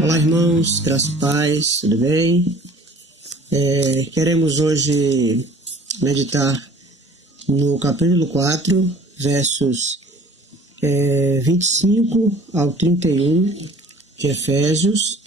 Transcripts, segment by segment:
Olá, irmãos, graça e paz, tudo bem? Queremos hoje meditar no capítulo 4, versos 25 ao 31 de Efésios.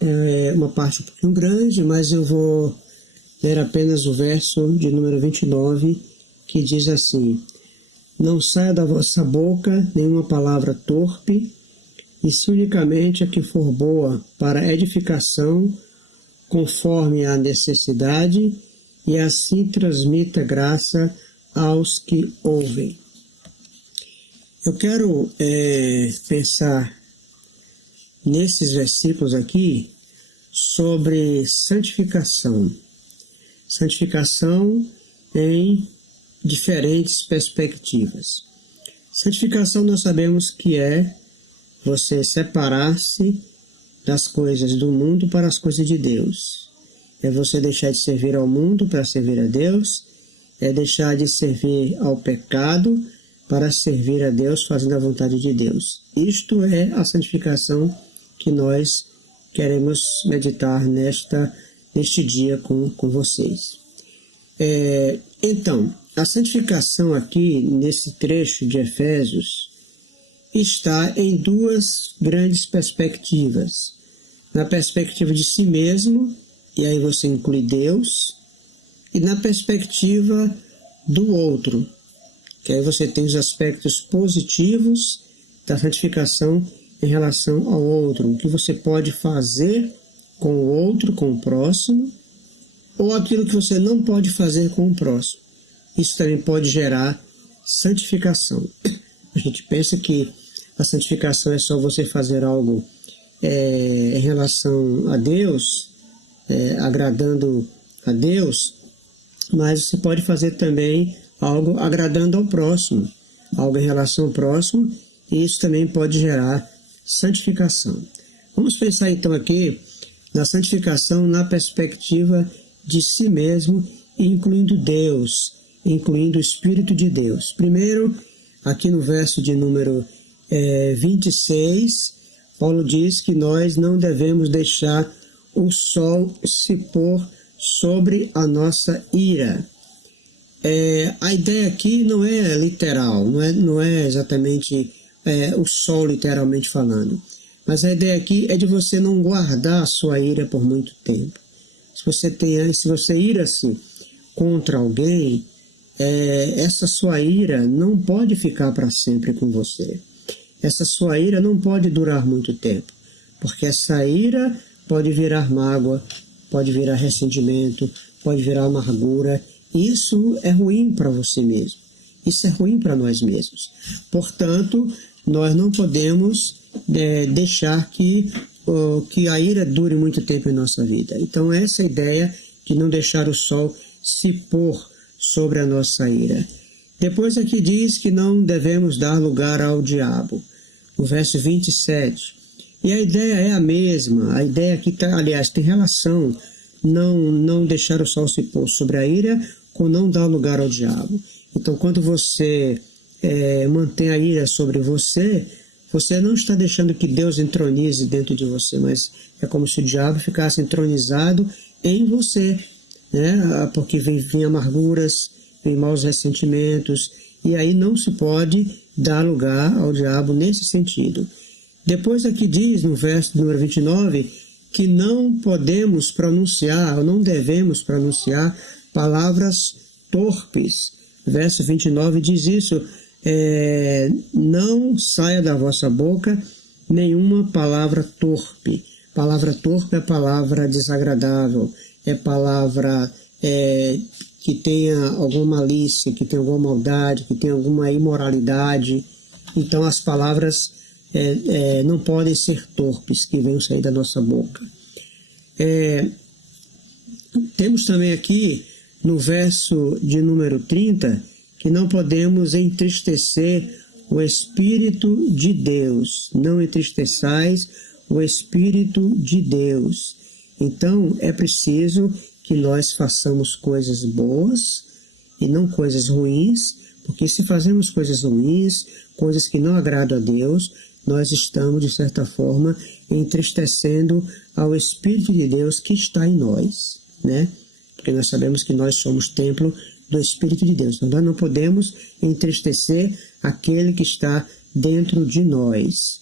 É uma parte um pouquinho grande, mas eu vou ler apenas o verso de número 29, que diz assim: Não saia da vossa boca nenhuma palavra torpe, e se unicamente a que for boa para edificação, conforme a necessidade, e assim transmita graça aos que ouvem. Eu quero pensar nesses versículos aqui sobre santificação. Santificação em diferentes perspectivas. Santificação nós sabemos que é você separar-se das coisas do mundo para as coisas de Deus. É você deixar de servir ao mundo para servir a Deus, é deixar de servir ao pecado para servir a Deus fazendo a vontade de Deus. Isto é a santificação que nós queremos meditar neste dia com vocês. Então, a santificação aqui, nesse trecho de Efésios, está em duas grandes perspectivas. Na perspectiva de si mesmo, e aí você inclui Deus, e na perspectiva do outro, que aí você tem os aspectos positivos da santificação em relação ao outro, o que você pode fazer com o outro, com o próximo, ou aquilo que você não pode fazer com o próximo. Isso também pode gerar santificação. A gente pensa que a santificação é só você fazer algo em relação a Deus, agradando a Deus, mas você pode fazer também algo agradando ao próximo, algo em relação ao próximo, e isso também pode gerar santificação. Vamos pensar então aqui na santificação na perspectiva de si mesmo, incluindo Deus, incluindo o Espírito de Deus. Primeiro, aqui no verso de número 26, Paulo diz que nós não devemos deixar o sol se pôr sobre a nossa ira. A ideia aqui não é literal, não é exatamente o sol literalmente falando, mas a ideia aqui é de você não guardar a sua ira por muito tempo. Se você ira-se contra alguém, essa sua ira não pode ficar para sempre com você. Essa sua ira não pode durar muito tempo, porque essa ira pode virar mágoa, pode virar ressentimento, pode virar amargura. Isso é ruim para você mesmo. Isso é ruim para nós mesmos. Portanto, nós não podemos deixar que a ira dure muito tempo em nossa vida. Então, essa é a ideia de não deixar o sol se pôr sobre a nossa ira. Depois aqui diz que não devemos dar lugar ao diabo, no verso 27. E a ideia é a mesma, a ideia aqui, aliás, tem relação, não deixar o sol se pôr sobre a ira com não dar lugar ao diabo. Então, quando você mantém a ira sobre você, você não está deixando que Deus entronize dentro de você, mas é como se o diabo ficasse entronizado em você, né? Porque vem amarguras, vem maus ressentimentos, e aí não se pode dar lugar ao diabo nesse sentido. Depois aqui diz, no verso número 29, que não podemos pronunciar, ou não devemos pronunciar palavras torpes. Verso 29 diz isso: não saia da vossa boca nenhuma palavra torpe. Palavra torpe é palavra desagradável, é palavra que tenha alguma malícia, que tenha alguma maldade, que tenha alguma imoralidade. Então as palavras não podem ser torpes que venham sair da nossa boca. Temos também aqui no verso de número 30 que não podemos entristecer o Espírito de Deus. Não entristeçais o Espírito de Deus. Então é preciso que nós façamos coisas boas e não coisas ruins, porque se fazemos coisas ruins, coisas que não agradam a Deus, nós estamos, de certa forma, entristecendo ao Espírito de Deus que está em nós, né? Porque nós sabemos que nós somos templo do Espírito de Deus. Então, nós não podemos entristecer aquele que está dentro de nós.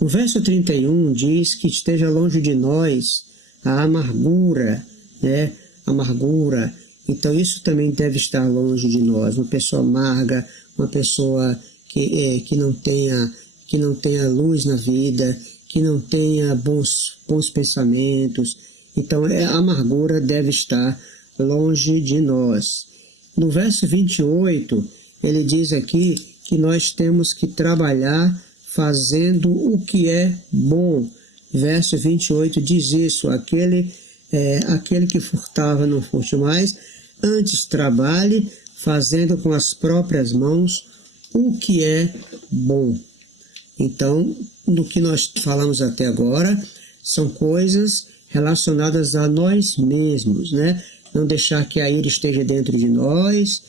O verso 31 diz que esteja longe de nós a amargura, né? Amargura. Então, isso também deve estar longe de nós. Uma pessoa amarga, uma pessoa que não tenha luz na vida, que não tenha bons pensamentos. Então, a amargura deve estar longe de nós. No verso 28, ele diz aqui que nós temos que trabalhar fazendo o que é bom. Verso 28 diz isso: aquele que furtava não furte mais, antes trabalhe fazendo com as próprias mãos o que é bom. Então, no que nós falamos até agora, são coisas relacionadas a nós mesmos, né? Não deixar que a ira esteja dentro de nós,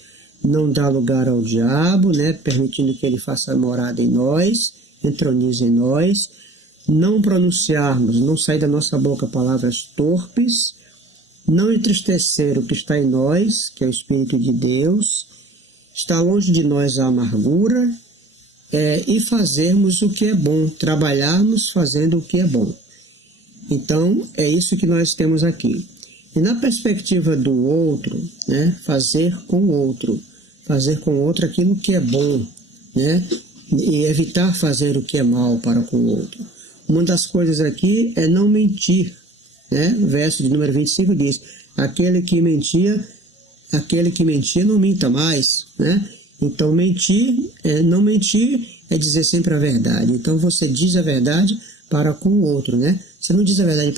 não dar lugar ao diabo, né? Permitindo que ele faça morada em nós, entronize em nós, não pronunciarmos, não sair da nossa boca palavras torpes, não entristecer o que está em nós, que é o Espírito de Deus, estar longe de nós a amargura, e fazermos o que é bom, trabalharmos fazendo o que é bom. Então, é isso que nós temos aqui. E na perspectiva do outro, né, fazer com o outro aquilo que é bom, né, e evitar fazer o que é mal para com o outro. Uma das coisas aqui é não mentir, né? O verso de número 25 diz: aquele que mentia não minta mais, né? Então, não mentir é dizer sempre a verdade. Então, você diz a verdade para com o outro, né? Você não diz a verdade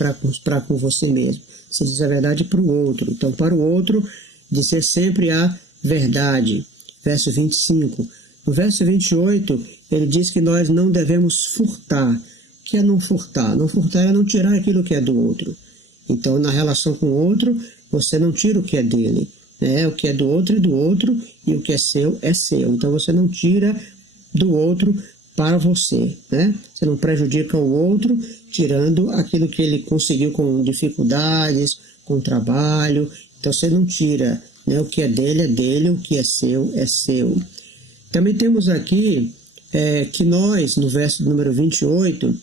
para com você mesmo, você diz a verdade para o outro. Então, para o outro, dizer sempre a verdade. Verso 25. No verso 28, ele diz que nós não devemos furtar. O que é não furtar? Não furtar é não tirar aquilo que é do outro. Então, na relação com o outro, você não tira o que é dele, né? O que é do outro é do outro, e o que é seu é seu. Então, você não tira do outro para você, né? Você não prejudica o outro tirando aquilo que ele conseguiu com dificuldades, com trabalho. Então, você não tira, né? O que é dele, o que é seu é seu. Também temos aqui que nós, no verso número 28,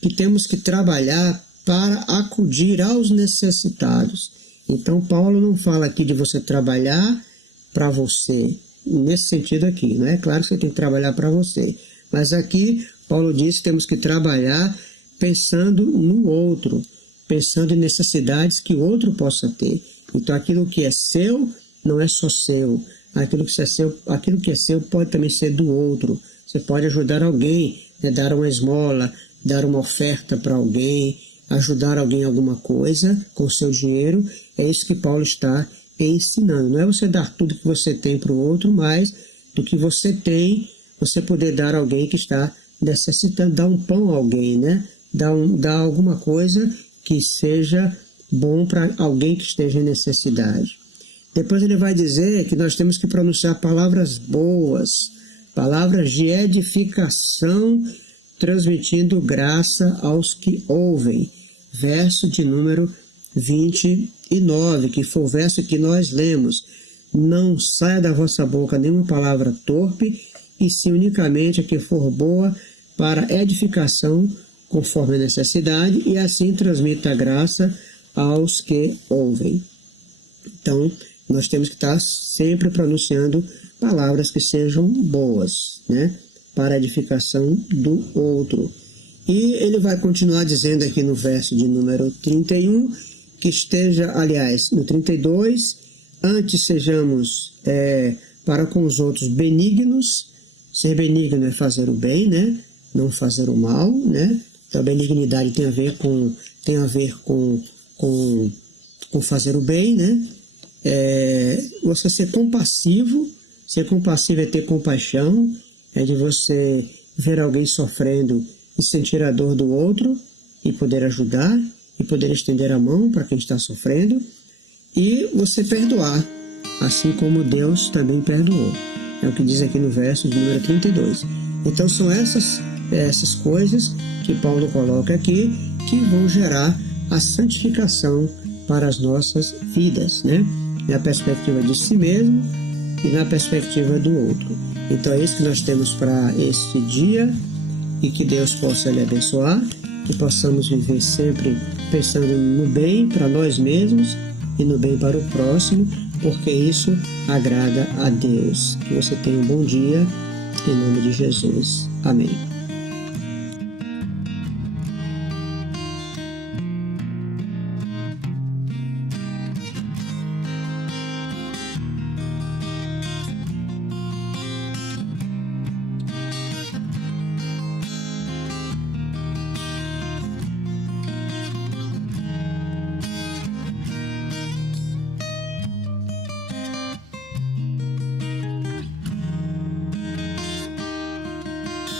que temos que trabalhar para acudir aos necessitados. Então, Paulo não fala aqui de você trabalhar para você, nesse sentido aqui, não é? Claro que você tem que trabalhar para você, mas aqui Paulo diz que temos que trabalhar pensando no outro, pensando em necessidades que o outro possa ter. Então, aquilo que é seu não é só seu. Aquilo que é seu pode também ser do outro. Você pode ajudar alguém, né? Dar uma esmola, dar uma oferta para alguém, ajudar alguém em alguma coisa com o seu dinheiro. É isso que Paulo está ensinando. Não é você dar tudo que você tem para o outro, mas do que você tem, você poder dar a alguém que está necessitando, dar um pão a alguém, né? Dar alguma coisa que seja bom para alguém que esteja em necessidade. Depois ele vai dizer que nós temos que pronunciar palavras boas, palavras de edificação, transmitindo graça aos que ouvem. Verso de número 29, que foi o verso que nós lemos. Não saia da vossa boca nenhuma palavra torpe, e sim unicamente a que for boa para edificação, conforme a necessidade, e assim transmita a graça aos que ouvem. Então, nós temos que estar sempre pronunciando palavras que sejam boas, né? Para a edificação do outro. E ele vai continuar dizendo aqui no verso de número 31, que esteja, aliás, no 32, antes sejamos para com os outros benignos. Ser benigno é fazer o bem, né? Não fazer o mal, né? Então, a benignidade tem a ver com fazer o bem, né? Você ser compassivo é ter compaixão, é de você ver alguém sofrendo e sentir a dor do outro e poder ajudar e poder estender a mão para quem está sofrendo, e você perdoar, assim como Deus também perdoou. É o que diz aqui no verso de número 32. Então são essas coisas que Paulo coloca aqui, que vão gerar a santificação para as nossas vidas, né? Na perspectiva de si mesmo e na perspectiva do outro. Então é isso que nós temos para este dia, e que Deus possa lhe abençoar, que possamos viver sempre pensando no bem para nós mesmos e no bem para o próximo, porque isso agrada a Deus. Que você tenha um bom dia, em nome de Jesus. Amém.